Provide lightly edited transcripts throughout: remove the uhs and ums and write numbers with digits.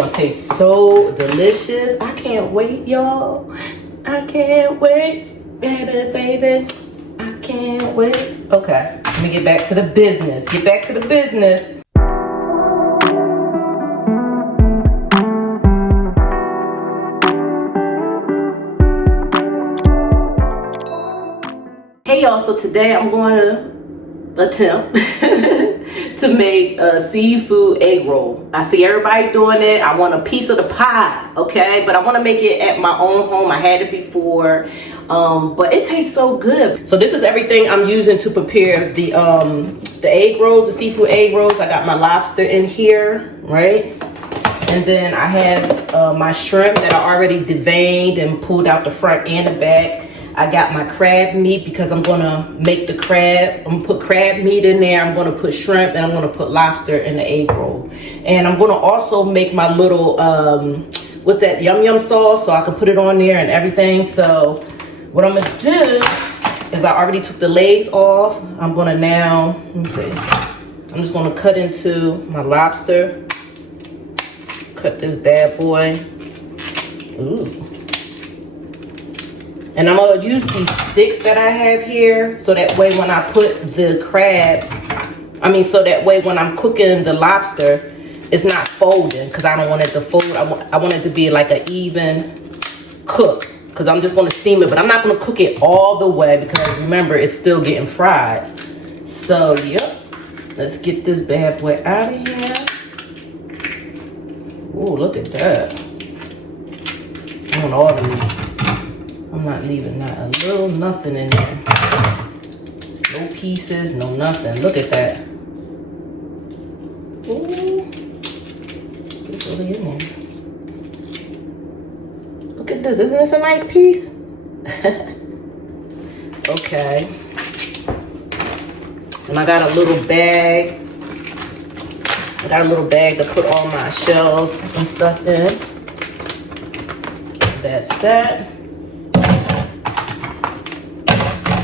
gonna taste so delicious. I can't wait, y'all. I can't wait, baby, baby. I can't wait. Okay, let me get back to the business. Get back to the business. Hey y'all, so today I'm going to attempt to make a seafood egg roll. I see everybody doing it. I want a piece of the pie, okay? But I want to make it at my own home. I had it before, but it tastes so good. So this is everything I'm using to prepare the egg rolls, the seafood egg rolls. I got my lobster in here, right? And then I have my shrimp that I already deveined and pulled out the front and the back. I got my crab meat because I'm gonna make the crab. I'm gonna put crab meat in there. I'm gonna put shrimp, and I'm gonna put lobster in the egg roll. And I'm gonna also make my little, what's that, yum yum sauce, so I can put it on there and everything. So what I'm gonna do is I already took the legs off. I'm gonna now, let me see. I'm just gonna cut into my lobster. Cut this bad boy. Ooh. And I'm gonna use these sticks that I have here, so that way when I put the crab, so that way when I'm cooking the lobster, it's not folding, because I don't want it to fold. I want it to be like an even cook, because I'm just gonna steam it, but I'm not gonna cook it all the way, because remember, it's still getting fried. So, yep, let's get this bad boy out of here. Ooh, look at that. I want all of it. I'm not leaving not a little nothing in there. No pieces, no nothing. Look at that. Ooh. It's really in there. Look at this. Isn't this a nice piece? Okay. And I got a little bag. I got a little bag to put all my shells and stuff in. That's that.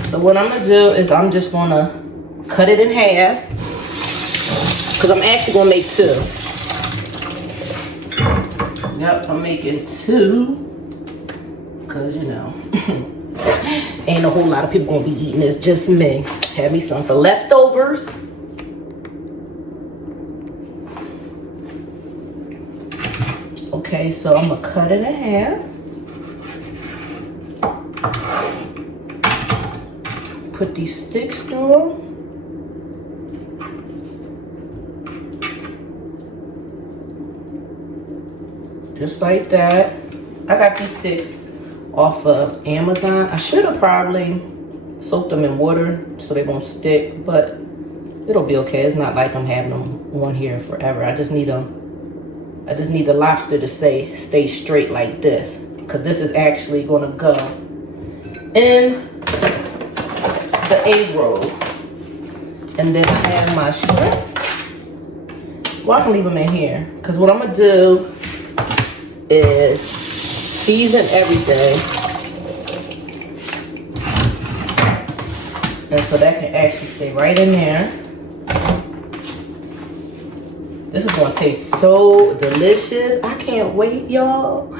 So what I'm gonna do is I'm just gonna cut it in half, because I'm actually gonna make two. Yep, I'm making two, because you know, ain't a whole lot of people gonna be eating this, just me. Have me some for leftovers. Okay, so I'm gonna cut it in half. Put these sticks through them. Just like that. I got these sticks off of Amazon. I should have probably soaked them in water so they won't stick, but it'll be okay. It's not like I'm having them on here forever. I just need the lobster to stay straight like this, because this is actually gonna go in the egg roll. And then I have my shrimp. Well, I can leave them in here, because what I'm gonna do is season everything, and so that can actually stay right in there. This is gonna taste so delicious. I can't wait, y'all.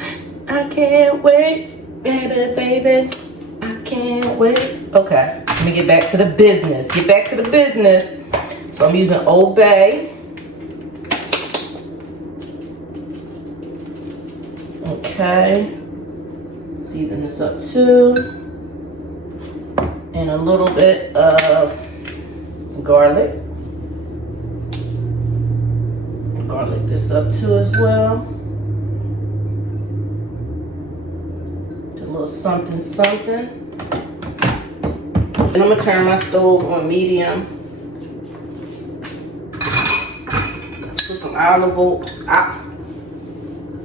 I can't wait, baby, baby. I can't wait. Okay, let me get back to the business. Get back to the business. So I'm using Old Bay. Okay. Season this up too. And a little bit of garlic. Garlic this up too as well. A little something, something. And I'm gonna turn my stove on medium. Put some olive oil.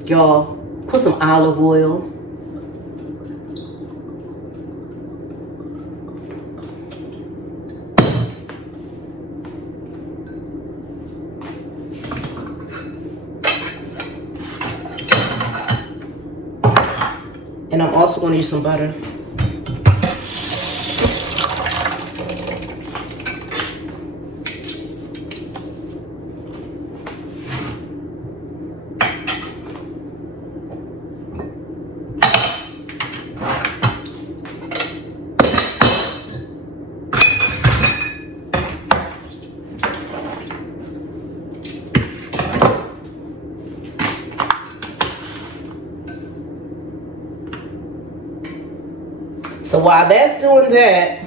Y'all, put some olive oil. And I'm also gonna use some butter. So while that's doing that,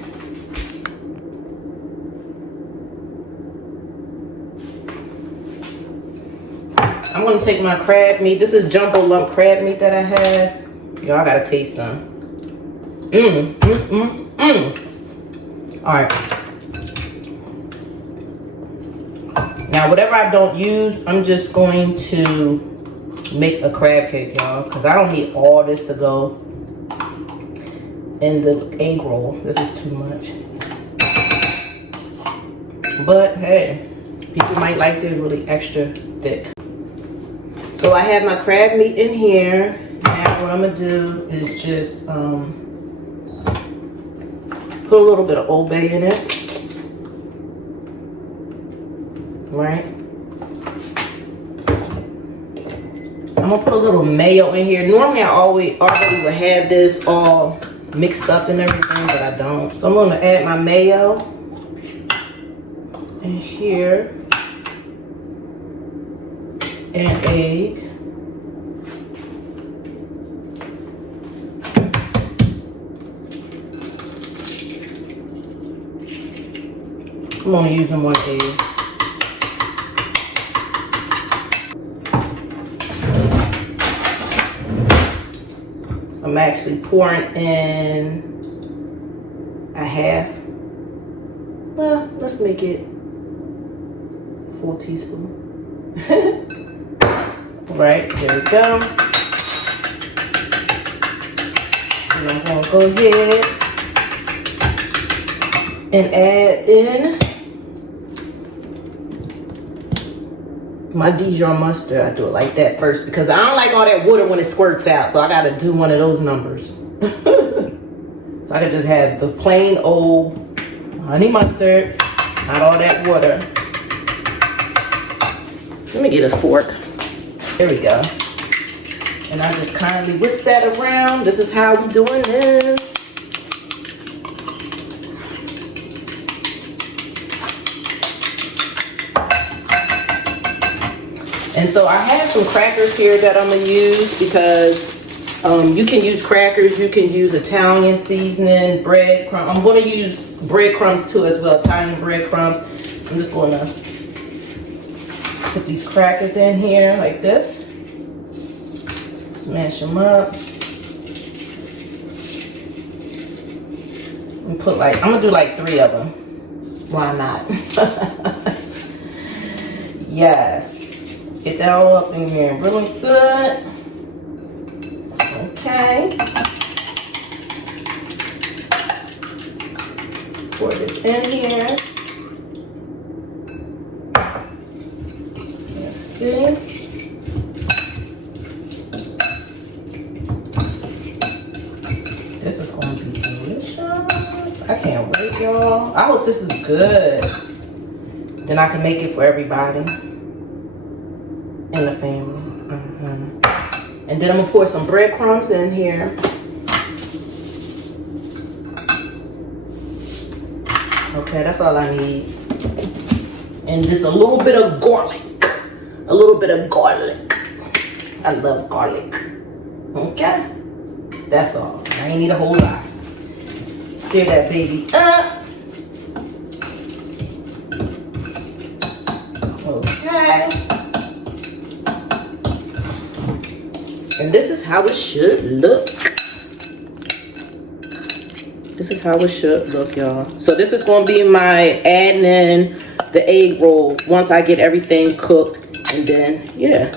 I'm gonna take my crab meat. This is jumbo lump crab meat that I have. Y'all, I gotta taste some. All right. Now, whatever I don't use, I'm just going to make a crab cake, y'all, because I don't need all this to go in the egg roll. This is too much. But hey, people might like this really extra thick. So I have my crab meat in here. Now what I'm gonna do is just put a little bit of Old Bay in it. Right? I'm gonna put a little mayo in here. Normally I already would have this all mixed up and everything, but I don't. So I'm gonna add my mayo in here. And egg. I'm only using one egg. I'm actually pouring in a half. Well, let's make it 4 teaspoons. Right, there we go. And I'm gonna go ahead and add in my Dijon mustard. I do it like that first because I don't like all that water when it squirts out, so I gotta do one of those numbers. So I can just have the plain old honey mustard, not all that water. Let me get a fork. There we go. And I just kindly whisk that around. This is how we doing this. And so I have some crackers here that I'm gonna use because you can use crackers, you can use Italian seasoning, breadcrumbs. I'm gonna use breadcrumbs too as well, Italian breadcrumbs. I'm just gonna put these crackers in here like this. Smash them up. And put like, I'm gonna do like 3 of them. Why not? Yes. Get that all up in here really good. Okay. Pour this in here. Let's see. This is going to be delicious. I can't wait, y'all. I hope this is good. Then I can make it for everybody in the family. And then I'm gonna pour some breadcrumbs in here. Okay, that's all I need. And just a little bit of garlic. A little bit of garlic. I love garlic. Okay, that's all. I ain't need a whole lot. Stir that baby up. Okay. And this is how it should look. This is how it should look, y'all. So this is going to be my adding in the egg roll once I get everything cooked. And then, yeah.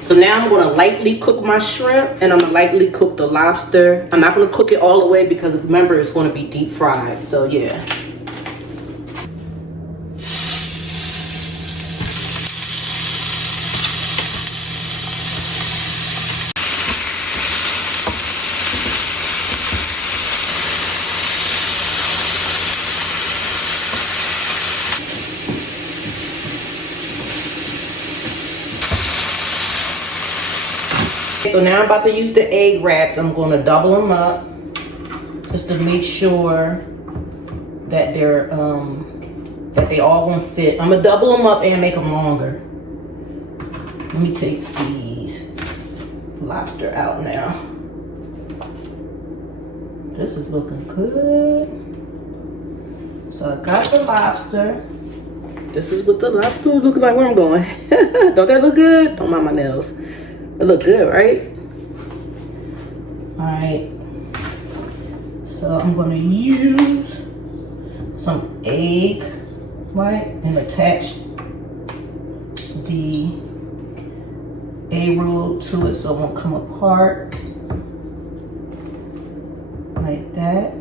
So now I'm going to lightly cook my shrimp and I'm going to lightly cook the lobster. I'm not going to cook it all the way because remember it's going to be deep fried. So yeah. So now I'm about to use the egg wraps. I'm going to double them up just to make sure that they're that they all gonna fit. I'm gonna double them up and make them longer. Let me take these lobster out now. This is looking good. So I got the lobster. This is what the lobster looks like. Where I'm going. Don't that look good? Don't mind my nails. It look good, right? All right. So I'm gonna use some egg, right, and attach the eggroll to it so it won't come apart. Like that.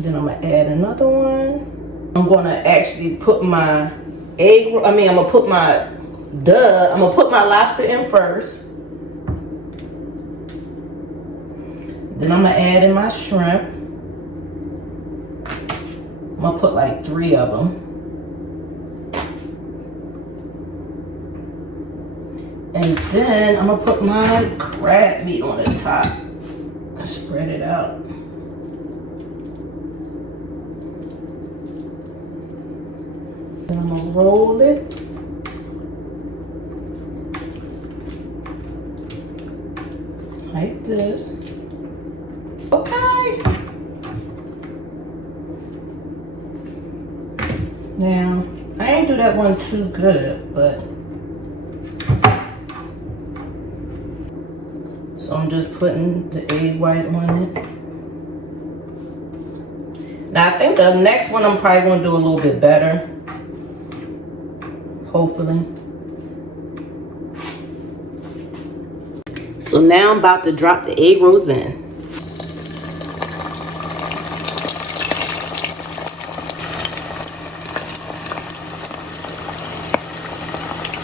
Then I'm gonna add another one. I'm gonna actually put my I'm gonna put my lobster in first. Then I'm gonna add in my shrimp. I'm gonna put like 3 of them. And then I'm gonna put my crab meat on the top. I spread it out. Then I'm gonna roll it. Like this. Okay. Now, I ain't do that one too good, but so I'm just putting the egg white on it. Now I think the next one I'm probably gonna do a little bit better. Hopefully. So now I'm about to drop the egg rolls in.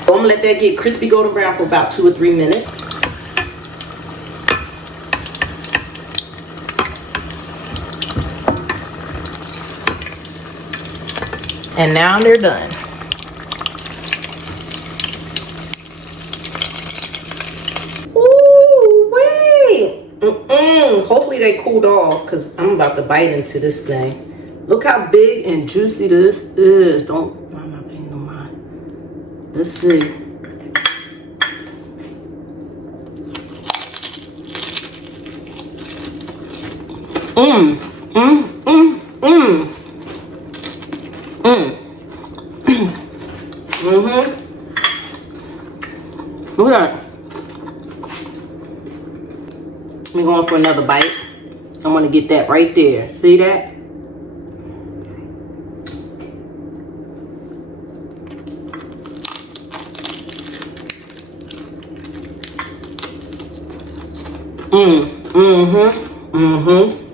So I'm gonna let that get crispy golden brown for about 2 or 3 minutes. And now they're done. Ooh, wait. Hopefully they cooled off because I'm about to bite into this thing. Look how big and juicy this is. I'm not paying no mind. Let's see. Look at that. I'm going for another bite. I'm gonna get that right there. See that? Mm-hmm.